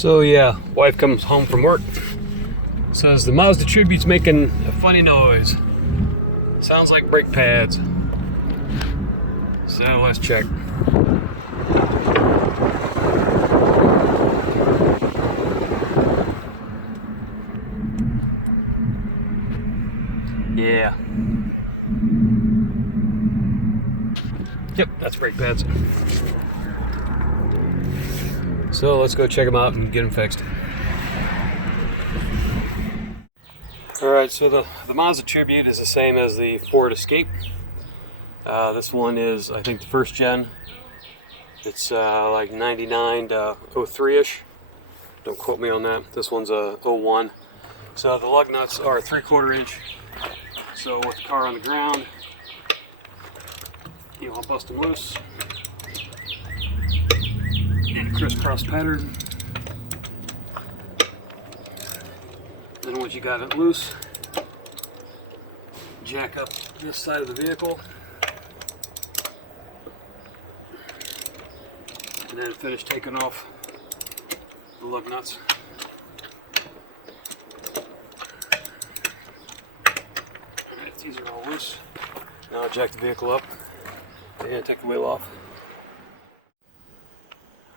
So yeah, wife comes home from work, says the Mazda Tribute's making a funny noise. Sounds like brake pads. So let's check. Yeah. Yep, that's brake pads. So let's go check them out and get them fixed. Alright, so the Mazda Tribute is the same as the Ford Escape. This one is, I think, the first gen. It's like 99 to 03-ish. Don't quote me on that. This one's a 01. So the lug nuts are 3/4 inch. So with the car on the ground, you want to bust them loose in a crisscross pattern. Then once you got it loose, jack up this side of the vehicle, and then finish taking off the lug nuts. Alright, these are all loose. Now jack the vehicle up and take the wheel off.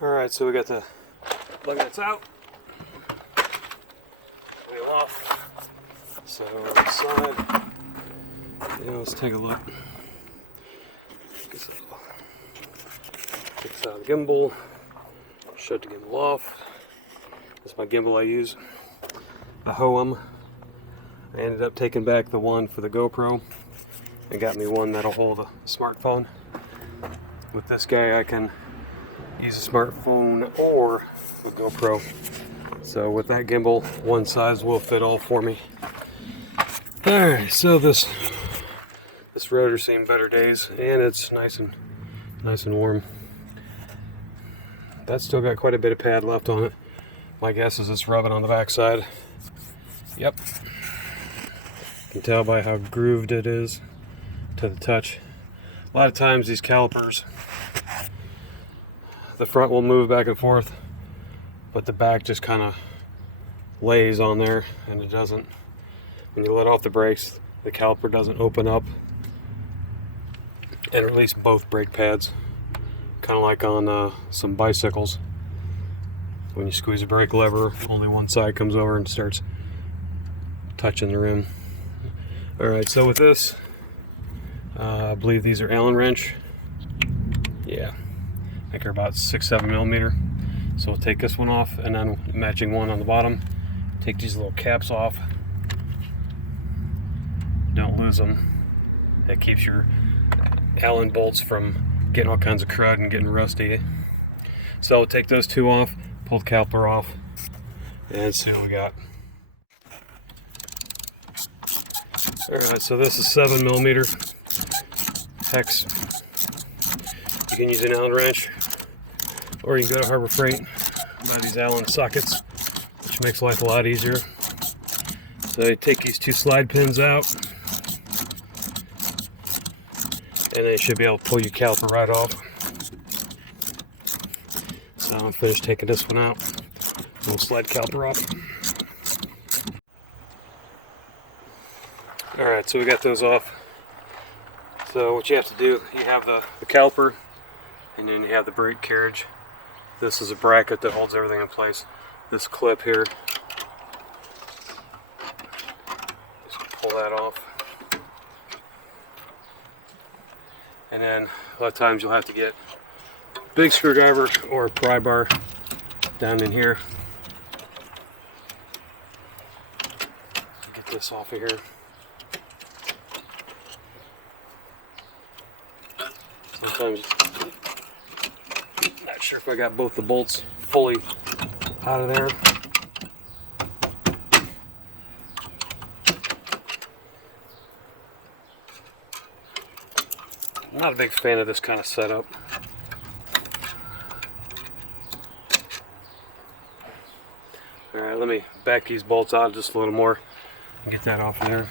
Alright, so we got the lug nuts out, wheel off. So on the side, yeah, let's take a look. Take this out of the gimbal, shut the gimbal off. This is my gimbal I use, a Hoem. I ended up taking back the one for the GoPro and got me one that'll hold a smartphone. With this guy I can use a smartphone or the GoPro. So with that gimbal, one size will fit all for me. Alright, so this rotor's seen better days and it's nice and warm. That's still got quite a bit of pad left on it. My guess is it's rubbing on the backside. Yep. You can tell by how grooved it is to the touch. A lot of times these calipers, the front will move back and forth, but the back just kind of lays on there, and it doesn't. When you let off the brakes, the caliper doesn't open up and release both brake pads, kind of like on some bicycles. When you squeeze the brake lever, only one side comes over and starts touching the rim. Alright, so with this, I believe these are Allen wrench. Yeah, I think they're about 6-7 millimeter. So we'll take this one off, and then matching one on the bottom. Take these little caps off. Don't lose them. That keeps your Allen bolts from getting all kinds of crud and getting rusty. So we'll take those two off, pull the caliper off, and see what we got. Alright, so this is 7 millimeter hex. You can use an Allen wrench, or you can go to Harbor Freight, buy these Allen sockets, which makes life a lot easier. So you take these two slide pins out, and then you should be able to pull your caliper right off. So I'm finished taking this one out. We'll slide caliper off. Alright, so we got those off. So what you have to do, you have the caliper, and then you have the brake carriage. This is a bracket that holds everything in place. This clip here, just pull that off. And then a lot of times you'll have to get a big screwdriver or a pry bar down in here. Get this off of here. Sometimes, not sure if I got both the bolts fully out of there. I'm not a big fan of this kind of setup. Alright, let me back these bolts out just a little more and get that off of there.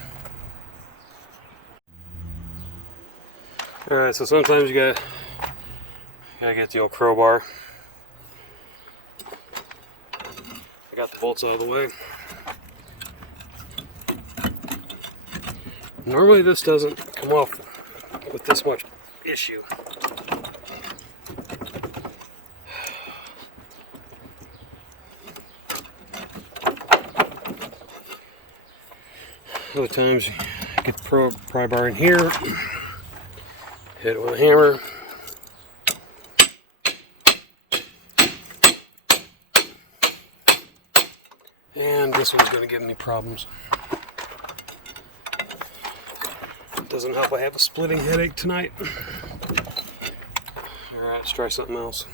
Alright, so sometimes you gotta get the old crowbar. got the bolts out of the way. Normally this doesn't come off with this much issue. Other times you get the pry bar in here, hit it with a hammer. And this one's going to give me problems. Doesn't help I have a splitting headache tonight. Alright, let's try something else.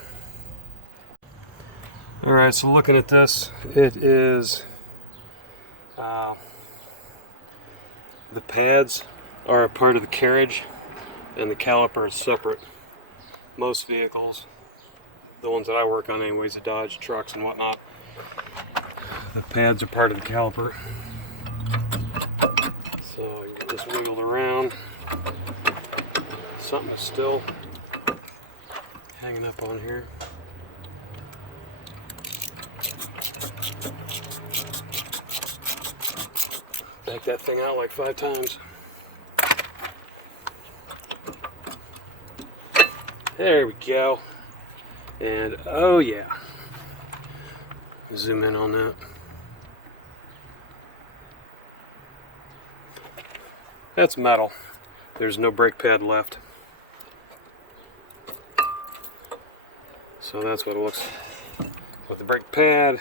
Alright, so looking at this, it is the pads are a part of the carriage and the caliper is separate. Most vehicles, the ones that I work on anyways, the Dodge trucks and whatnot, the pads are part of the caliper. So I get this wiggled around. Something is still hanging up on here. Back that thing out like 5 times. There we go. And oh yeah. Zoom in on that. That's metal. There's no brake pad left. So that's what it looks with the brake pad.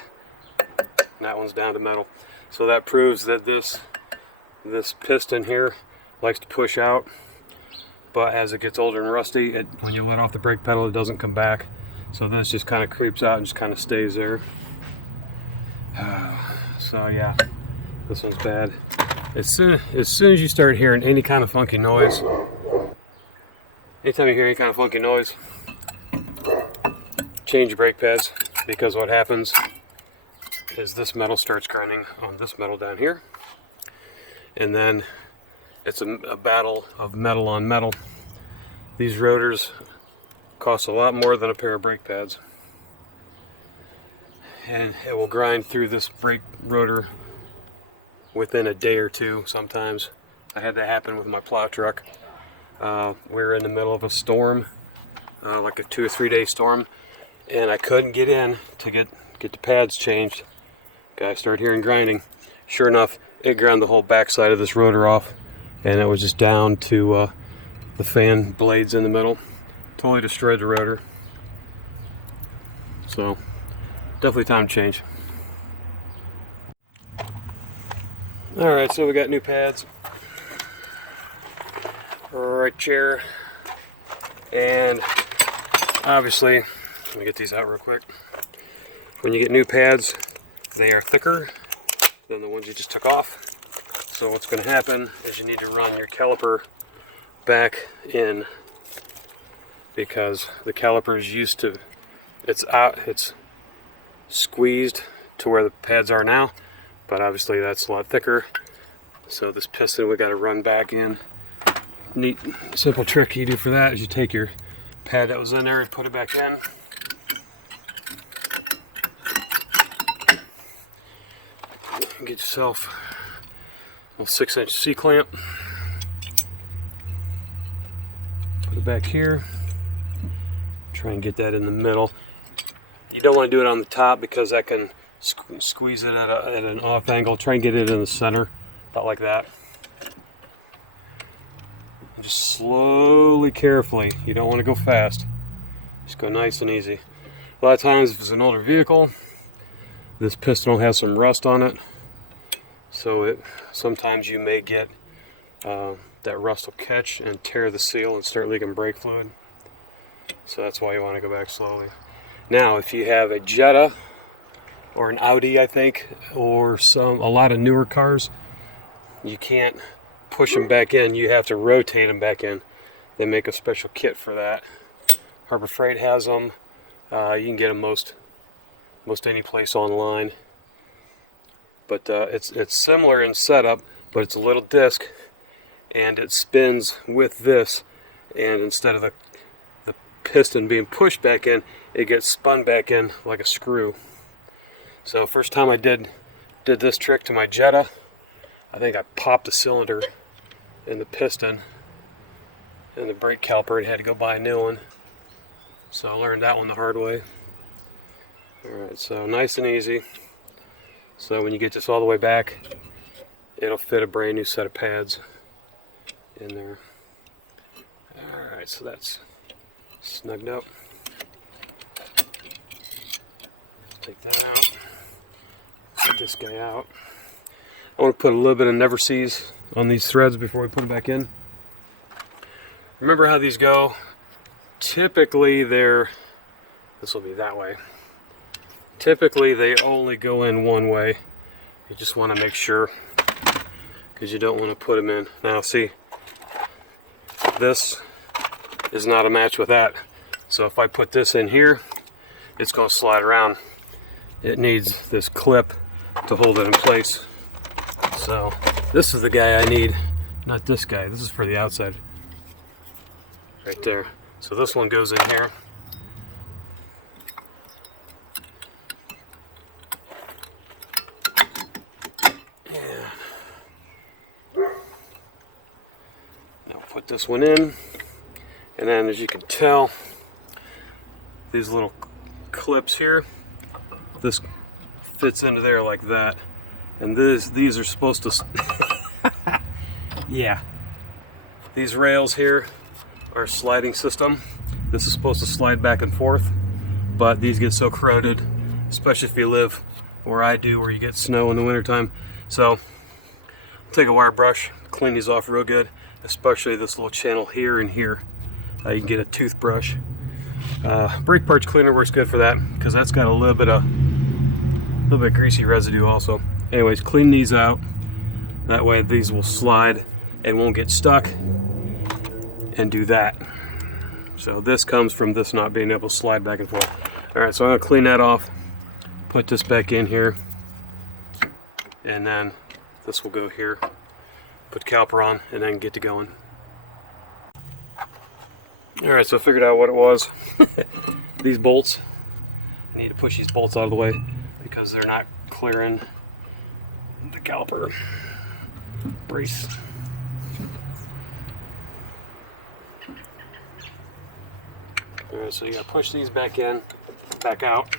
That one's down to metal. So that proves that this piston here likes to push out, but as it gets older and rusty, when you let off the brake pedal, it doesn't come back. So this just kind of creeps out and just kind of stays there. So yeah, this one's bad. As soon as you start hearing any kind of funky noise, anytime you hear any kind of funky noise, change your brake pads, because what happens is this metal starts grinding on this metal down here, and then it's a battle of metal on metal. These rotors cost a lot more than a pair of brake pads, and it will grind through this brake rotor within a day or two sometimes. I had that happen with my plow truck. We were in the middle of a storm, like a 2 or 3 day storm, and I couldn't get in to get the pads changed. I started hearing grinding. Sure enough, it ground the whole backside of this rotor off, and it was just down to the fan blades in the middle. Totally destroyed the rotor. So definitely time to change. Alright, so we got new pads right here, and obviously, let me get these out real quick. When you get new pads, they are thicker than the ones you just took off. So what's going to happen is you need to run your caliper back in, because the caliper is used to, it's squeezed to where the pads are now, but obviously that's a lot thicker. So this piston we got to run back in. Neat simple trick you do for that is you take your pad that was in there and put it back in. Get yourself a 6-inch C-clamp. Put it back here. Try and get that in the middle. You don't want to do it on the top because that can squeeze it at an off angle. Try and get it in the center, about like that. And just slowly, carefully. You don't want to go fast. Just go nice and easy. A lot of times, if it's an older vehicle, this piston will have some rust on it. So sometimes you may get that rust will catch and tear the seal and start leaking brake fluid. So that's why you want to go back slowly. Now, if you have a Jetta or an Audi, I think, or a lot of newer cars, you can't push them back in. You have to rotate them back in. They make a special kit for that. Harbor Freight has them. You can get them most any place online. But it's similar in setup, but it's a little disc, and it spins with this, and instead of the piston being pushed back in, it gets spun back in like a screw. So first time I did this trick to my Jetta, I think I popped the cylinder in the piston and the brake caliper and had to go buy a new one. So I learned that one the hard way. Alright, so nice and easy. So when you get this all the way back, it'll fit a brand new set of pads in there. Alright, so that's snugged up. Take that out. Get this guy out. I want to put a little bit of never sees on these threads before we put them back in. Remember how these go? Typically this will be that way. Typically they only go in one way. You just want to make sure, because you don't want to put them in. Now see, this is not a match with that. So if I put this in here, it's going to slide around. It needs this clip to hold it in place. So this is the guy I need, not this guy. This is for the outside. Right there. So this one goes in here. Put this one in, and then as you can tell, these little clips here, this fits into there like that, and these are supposed to yeah, these rails here are a sliding system. This is supposed to slide back and forth, but these get so corroded, especially if you live where I do, where you get snow in the wintertime. So I'll take a wire brush, clean these off real good, especially this little channel here and here. You can get a toothbrush. Brake parts cleaner works good for that, because that's got a little bit greasy residue also. Anyways, clean these out. That way these will slide and won't get stuck and do that. So this comes from this not being able to slide back and forth. Alright, so I'm going to clean that off, put this back in here, and then this will go here. Put caliper on and then get to going. Alright, so I figured out what it was. These bolts, I need to push these bolts out of the way because they're not clearing the caliper brace. Alright, so you gotta push these back in, back out.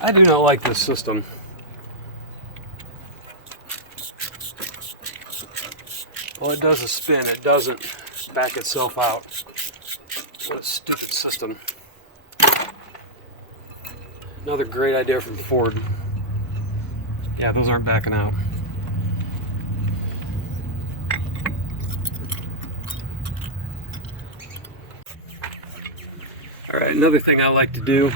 I do not like this system. All it does is spin, it doesn't back itself out. What a stupid system. Another great idea from Ford. Yeah, those aren't backing out. Alright, another thing I like to do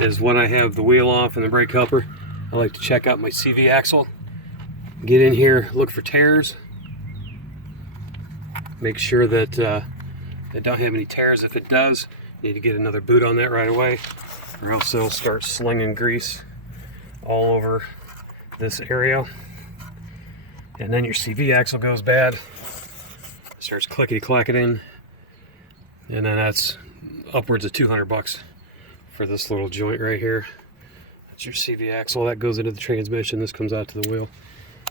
is when I have the wheel off and the brake caliper, I like to check out my CV axle. Get in here, look for tears. Make sure that it don't have any tears. If it does, you need to get another boot on that right away, or else it'll start slinging grease all over this area. And then your CV axle goes bad. It starts clickety-clacketing. And then that's upwards of 200 bucks for this little joint right here. That's your CV axle. That goes into the transmission. This comes out to the wheel.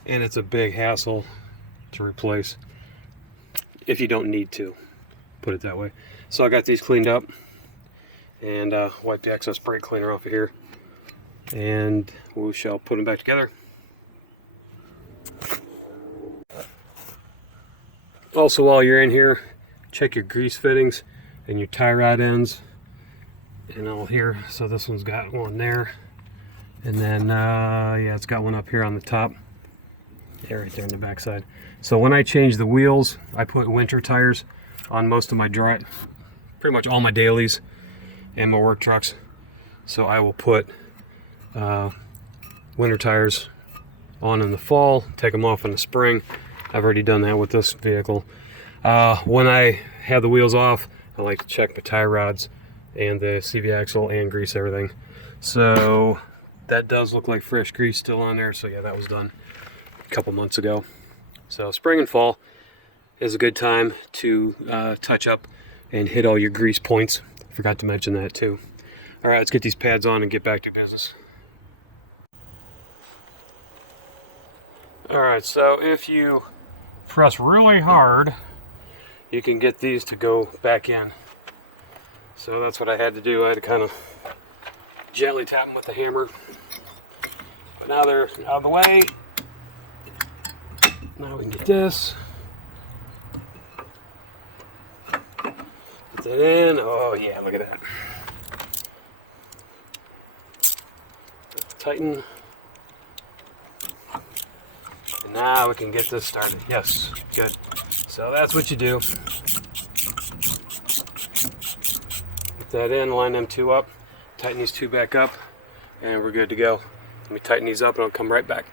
And it's a big hassle to replace if you don't need to, put it that way. So I got these cleaned up and wiped the excess brake cleaner off of here, and we shall put them back together. Also, while you're in here, check your grease fittings and your tie rod ends and all here. So this one's got one there, and then yeah, it's got one up here on the top. Yeah, right there on the back side. So when I change the wheels, I put winter tires on most of my pretty much all my dailies and my work trucks. So I will put winter tires on in the fall, take them off in the spring. I've already done that with this vehicle. When I have the wheels off, I like to check the tie rods and the CV axle and grease everything. So that does look like fresh grease still on there. So yeah, that was done a couple months ago. So spring and fall is a good time to touch up and hit all your grease points. Forgot to mention that too. All right, let's get these pads on and get back to business. All right, so if you press really hard, you can get these to go back in. So that's what I had to do. I had to kind of gently tap them with the hammer. But now they're out of the way. Now we can get this. Put that in. Oh yeah, look at that. Tighten. And now we can get this started. Yes, good. So that's what you do. Put that in, line them two up, tighten these two back up, and we're good to go. Let me tighten these up and I'll come right back.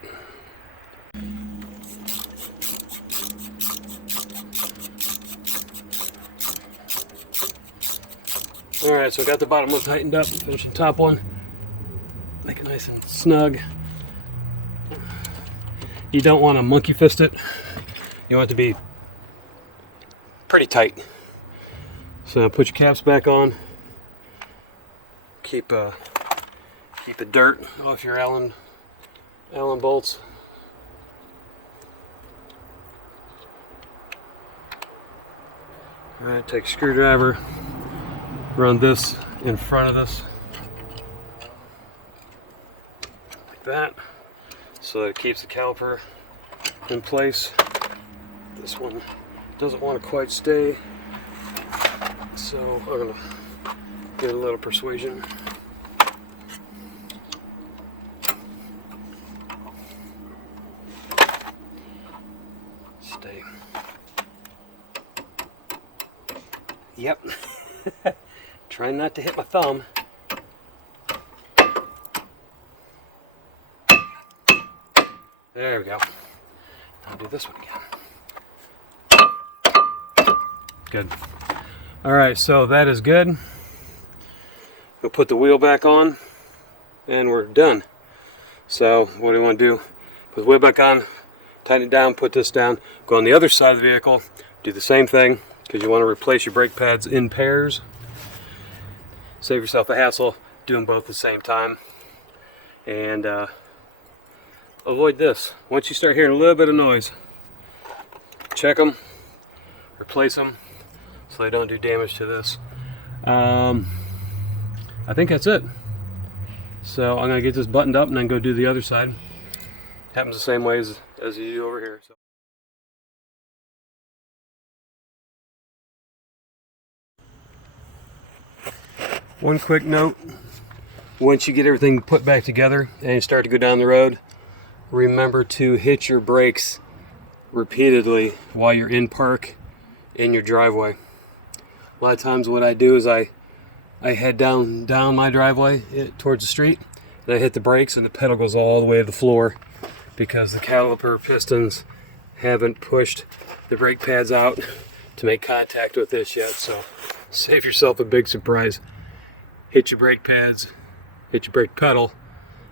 Alright, so I got the bottom one tightened up, finish the top one. Make it nice and snug. You don't want to monkey fist it. You want it to be pretty tight. So put your caps back on. Keep the dirt off your Allen bolts. All right, take a screwdriver. Run this in front of this, like that, so that it keeps the caliper in place. This one doesn't want to quite stay, so I'm going to give it a little persuasion. Stay. Yep. Trying not to hit my thumb. There we go. I'll do this one again. Good. All right, so that is good. We'll put the wheel back on and we're done. So what do we want to do? Put the wheel back on, tighten it down, put this down, go on the other side of the vehicle, do the same thing, because you want to replace your brake pads in pairs. Save yourself a hassle doing both at the same time, and avoid this. Once you start hearing a little bit of noise, check them, replace them so they don't do damage to this. I think that's it. So I'm gonna get this buttoned up and then go do the other side. Happens the same way as you do over here. So. One quick note, once you get everything put back together and you start to go down the road, remember to hit your brakes repeatedly while you're in park in your driveway. A lot of times what I do is I head down my driveway towards the street, and I hit the brakes and the pedal goes all the way to the floor because the caliper pistons haven't pushed the brake pads out to make contact with this yet. So save yourself a big surprise. Hit your brake pads, hit your brake pedal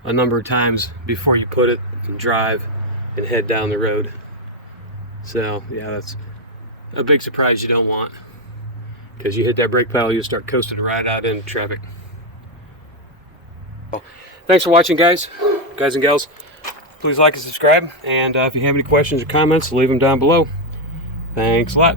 a number of times before you put it and drive and head down the road. So yeah, that's a big surprise you don't want, because you hit that brake pedal, you start coasting right out into traffic. Well, thanks for watching, guys and gals. Please like and subscribe, and if you have any questions or comments, leave them down below. Thanks a lot.